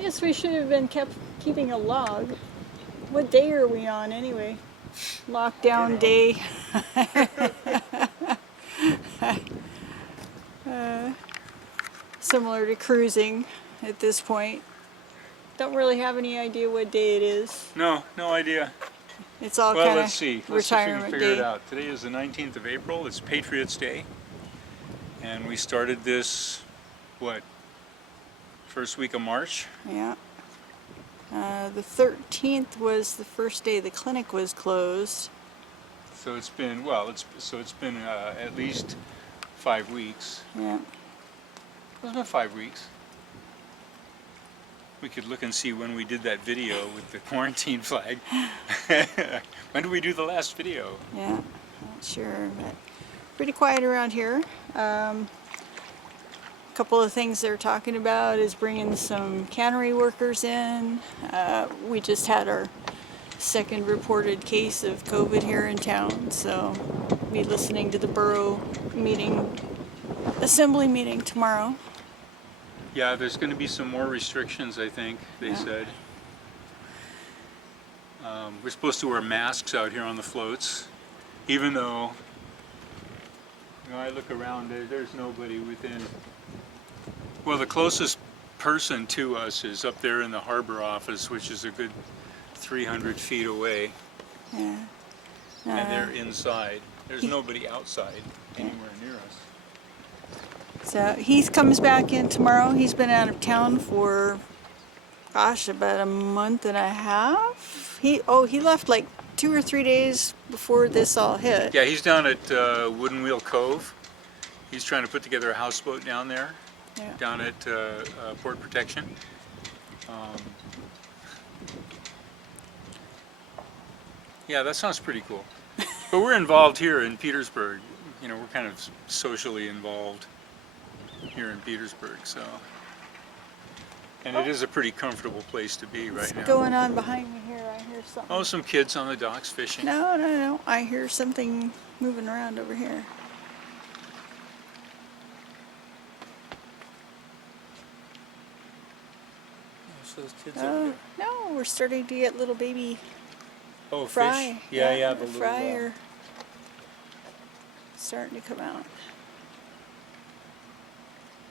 guess we should have been keeping a log. What day are we on anyway? Lockdown day. Similar to cruising at this point. Don't really have any idea what day it is. No idea. It's all well, kind let's see. of Let's see if we can retirement figure it day. out. Today is the 19th of April. It's Patriots Day. And we started this, what, first week of March? Yeah. The 13th was the first day the clinic was closed. So it's been, well, it's been at least 5 weeks. Yeah. It's been 5 weeks. We could look and see when we did that video with the quarantine flag. When did we do the last video? Yeah, not sure, but pretty quiet around here. A couple of things they're talking about is bringing some cannery workers in. We just had our second reported case of COVID here in town, so we'll be listening to the borough meeting, assembly meeting tomorrow. Yeah, there's going to be some more restrictions, I think, they said. We're supposed to wear masks out here on the floats, even though, you know, I look around, there's nobody within, well, the closest person to us is up there in the harbor office, which is a good 300 feet away, Yeah. and they're inside. There's nobody outside anywhere near us. So he comes back in tomorrow. He's been out of town for, gosh, about a month and a half. He left like 2 or 3 days before this all hit. Yeah, he's down at Wooden Wheel Cove. He's trying to put together a houseboat down there, down at Port Protection. Yeah, that sounds pretty cool. But we're involved here in Petersburg. You know, we're kind of socially involved here in Petersburg, so. And it is a pretty comfortable place to be right now. What's going on behind me here? I hear something. Oh, some kids on the docks fishing. No. I hear something moving around over here. So those kids over there. No, we're starting to get little baby Oh, fry. fish. Yeah, the little, fry are starting to come out.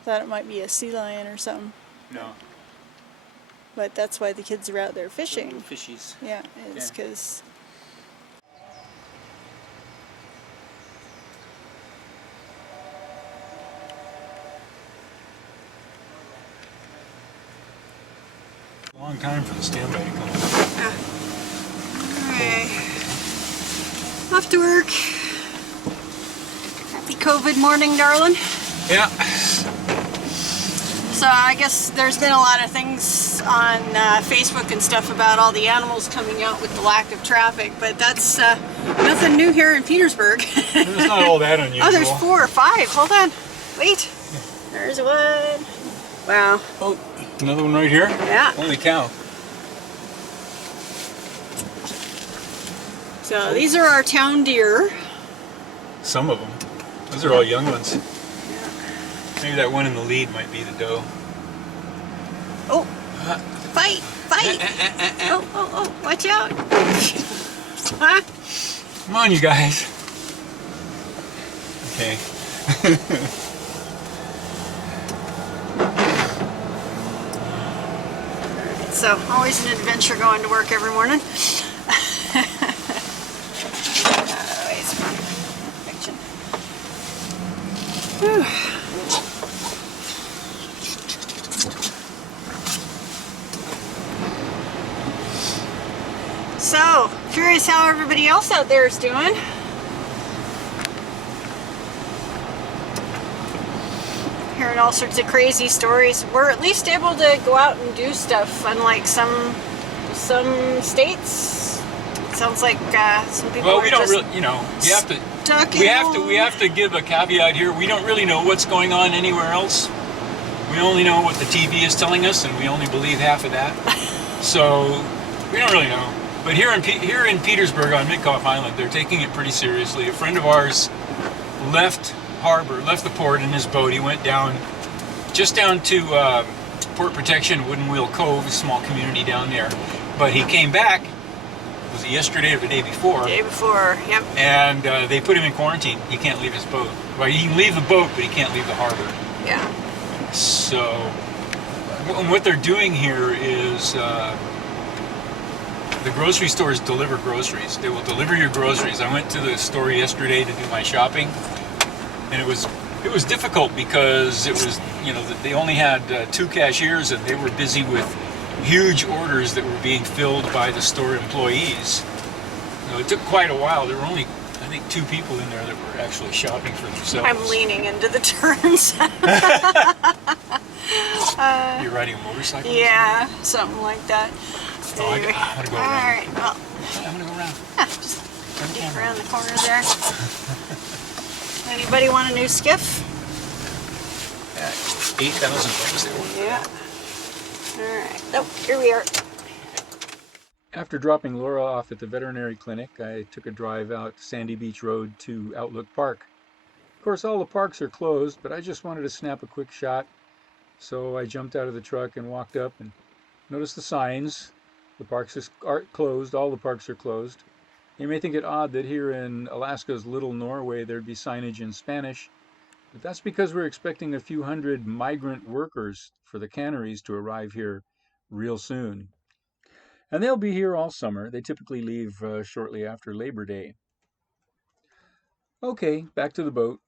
Thought it might be a sea lion or something. No. But that's why the kids are out there fishing. Little fishies. Yeah, it's because. Long time for the standby to come. Alright. Off to work. Happy COVID morning, darling. Yeah. So I guess there's been a lot of things on Facebook and stuff about all the animals coming out with the lack of traffic, but that's nothing new here in Petersburg. It's not all that unusual. Oh, there's 4 or 5. Hold on. Wait. There's one. Wow. Oh, another one right here? Yeah. Holy cow. So these are our town deer. Some of them. Those are all young ones. Maybe that one in the lead might be the doe. Oh, fight! Oh, watch out. Huh? Come on, you guys. Okay. So, always an adventure going to work every morning. Always fun. Fiction. Whew. So, curious how everybody else out there is doing. Hearing all sorts of crazy stories. We're at least able to go out and do stuff, unlike some states. It sounds like some people. Well, we are don't just really, you know, you have to. stuck in We have to give a caveat here. We don't really know what's going on anywhere else. We only know what the TV is telling us, and we only believe half of that. So we don't really know. But here in Petersburg on Mitkoff Island, they're taking it pretty seriously. A friend of ours left the port in his boat. He went down, just down to Port Protection, Wooden Wheel Cove, a small community down there. But he came back, was it yesterday or the day before? Day before, yep. And they put him in quarantine. He can't leave his boat. Well, he can leave the boat, but he can't leave the harbor. Yeah. So what they're doing here is the grocery stores deliver groceries. They will deliver your groceries. I went to the store yesterday to do my shopping, and it was difficult because it was, you know, they only had 2 cashiers, and they were busy with huge orders that were being filled by the store employees. You know, it took quite a while. There were only, I think, 2 people in there that were actually shopping for themselves. I'm leaning into the turns. You're riding a motorcycle? Yeah, something like that. Oh, I'm gonna go around. All right, well, I'm gonna go around. just Turn the get camera. around the corner there. Anybody want a new skiff? 8,000 bucks they ordered. Yeah. All right. Oh, here we are. After dropping Laura off at the veterinary clinic, I took a drive out Sandy Beach Road to Outlook Park. Of course, all the parks are closed, but I just wanted to snap a quick shot. So I jumped out of the truck and walked up and noticed the signs. The parks are closed. All the parks are closed. You may think it odd that here in Alaska's Little Norway there'd be signage in Spanish, but that's because we're expecting a few hundred migrant workers for the canneries to arrive here real soon. And they'll be here all summer. They typically leave shortly after Labor Day. Okay, back to the boat.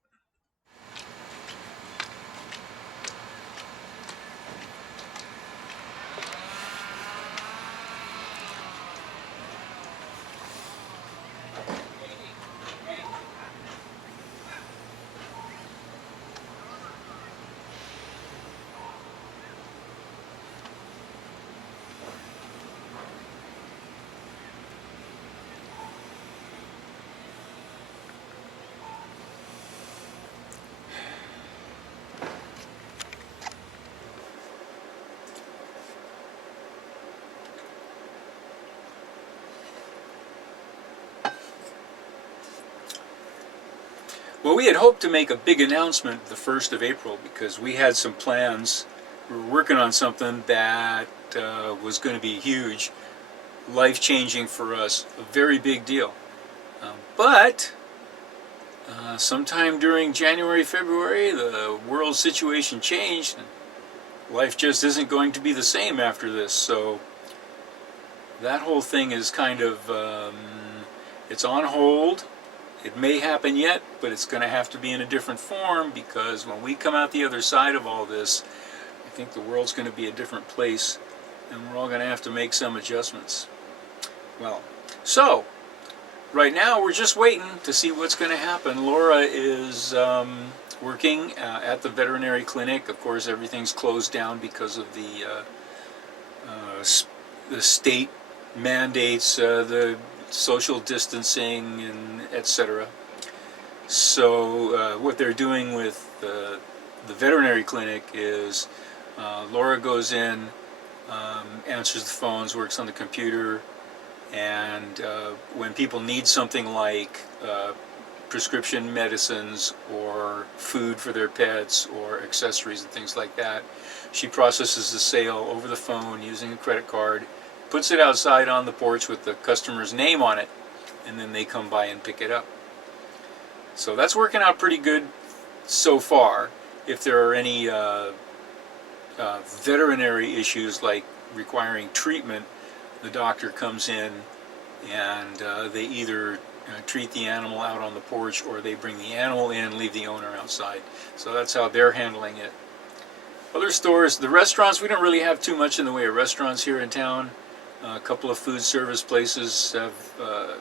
Well, we had hoped to make a big announcement the 1st of April because we had some plans. We were working on something that was going to be huge, life-changing for us, a very big deal. But sometime during January, February, the world situation changed, and life just isn't going to be the same after this. So that whole thing is kind of, it's on hold. It may happen yet, but it's going to have to be in a different form, because when we come out the other side of all this, I think the world's going to be a different place, and we're all going to have to make some adjustments. Well, so right now we're just waiting to see what's going to happen. Laura is working at the veterinary clinic. Of course, everything's closed down because of the state mandates, the social distancing, and etc. So what they're doing with the veterinary clinic is Laura goes in, answers the phones, works on the computer, and when people need something like prescription medicines or food for their pets or accessories and things like that, she processes the sale over the phone using a credit card, puts it outside on the porch with the customer's name on it, and then they come by and pick it up. So that's working out pretty good so far. If there are any veterinary issues like requiring treatment, the doctor comes in and they either treat the animal out on the porch, or they bring the animal in, leave the owner outside. So that's how they're handling it. Other stores, the restaurants, we don't really have too much in the way of restaurants here in town. A couple of food service places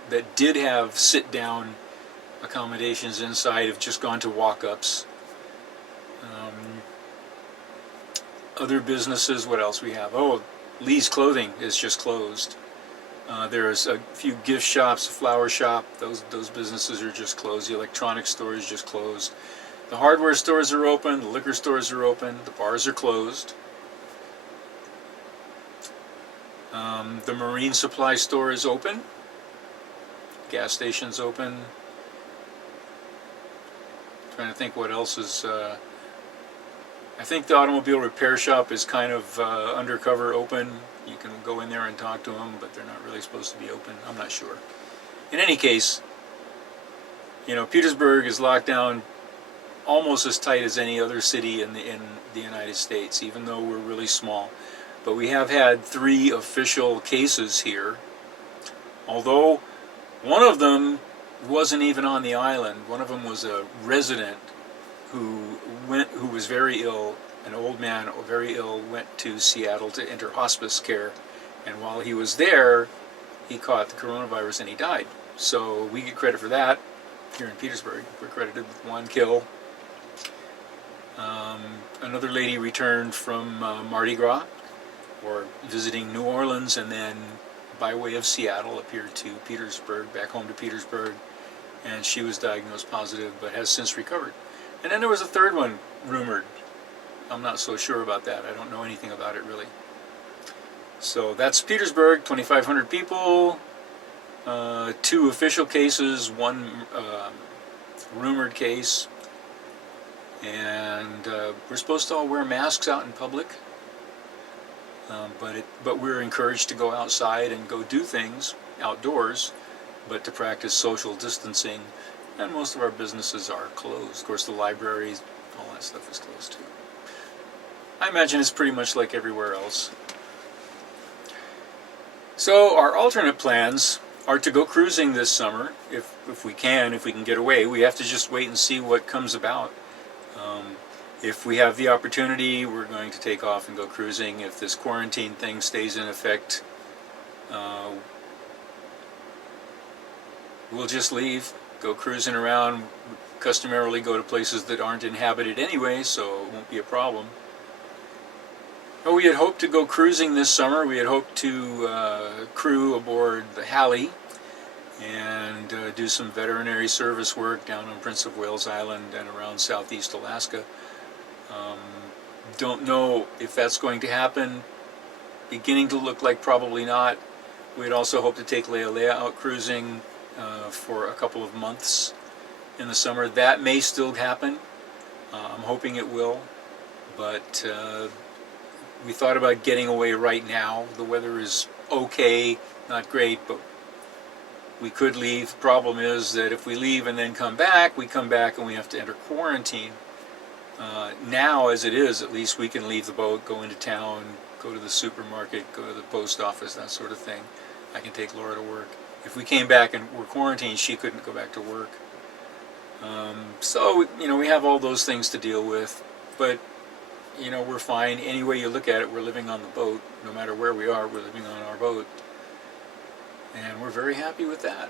that did have sit-down accommodations inside have just gone to walk-ups. Other businesses, what else we have? Oh, Lee's Clothing is just closed. There's a few gift shops, a flower shop, those businesses are just closed. The electronics store is just closed. The hardware stores are open, the liquor stores are open, the bars are closed. The marine supply store is open. Gas station's open. Trying to think what else is. I think the automobile repair shop is kind of undercover open. You can go in there and talk to them, but they're not really supposed to be open. I'm not sure. In any case, you know, Petersburg is locked down almost as tight as any other city in the United States, even though we're really small. But we have had 3 official cases here, although one of them wasn't even on the island. One of them was a resident who was very ill, an old man, very ill, went to Seattle to enter hospice care, and while he was there, he caught the coronavirus and he died. So we get credit for that here in Petersburg. We're credited with 1 kill. Another lady returned from Mardi Gras, or visiting New Orleans, and then by way of Seattle up here to Petersburg, back home to Petersburg, and she was diagnosed positive but has since recovered. And then there was a 3rd one rumored. I'm not so sure about that. I don't know anything about it really. So that's Petersburg, 2,500 people, 2 official cases, 1 rumored case, and we're supposed to all wear masks out in public, but we're encouraged to go outside and go do things outdoors, but to practice social distancing, and most of our businesses are closed. Of course, the libraries, all that stuff is closed too. I imagine it's pretty much like everywhere else. So our alternate plans are to go cruising this summer, if we can get away. We have to just wait and see what comes about. If we have the opportunity, we're going to take off and go cruising. If this quarantine thing stays in effect, we'll just leave, go cruising around, customarily go to places that aren't inhabited anyway, so it won't be a problem. Well, we had hoped to go cruising this summer. We had hoped to crew aboard the Lealea and do some veterinary service work down on Prince of Wales Island and around southeast Alaska. Don't know if that's going to happen. Beginning to look like probably not. We'd also hoped to take Lealea out cruising for a couple of months in the summer. That may still happen. I'm hoping it will, but we thought about getting away right now. The weather is okay, not great, but we could leave. Problem is that if we leave and then come back, we come back and we have to enter quarantine. Now, as it is, at least we can leave the boat, go into town, go to the supermarket, go to the post office, that sort of thing. I can take Laura to work. If we came back and were quarantined, she couldn't go back to work. So, you know, we have all those things to deal with, but, you know, we're fine. Any way you look at it, we're living on the boat. No matter where we are, we're living on our boat. And we're very happy with that.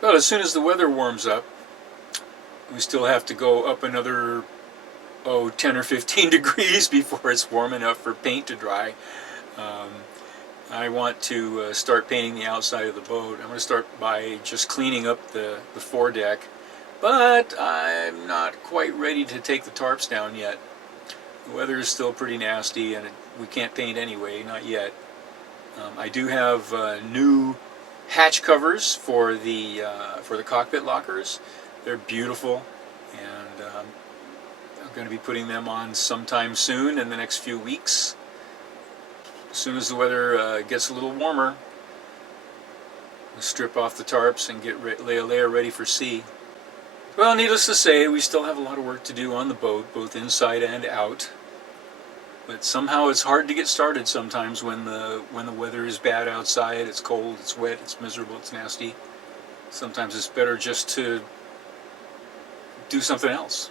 But as soon as the weather warms up, we still have to go up another 10 or 15 degrees before it's warm enough for paint to dry. I want to start painting the outside of the boat. I'm going to start by just cleaning up the foredeck, but I'm not quite ready to take the tarps down yet. The weather is still pretty nasty, and we can't paint anyway, not yet. I do have new hatch covers for the cockpit lockers. They're beautiful, and I'm going to be putting them on sometime soon in the next few weeks. As soon as the weather gets a little warmer, we'll strip off the tarps and get Lealea ready for sea. Well, needless to say, we still have a lot of work to do on the boat, both inside and out. But somehow it's hard to get started sometimes when the weather is bad outside. It's cold, it's wet, it's miserable, it's nasty. Sometimes it's better just to do something else.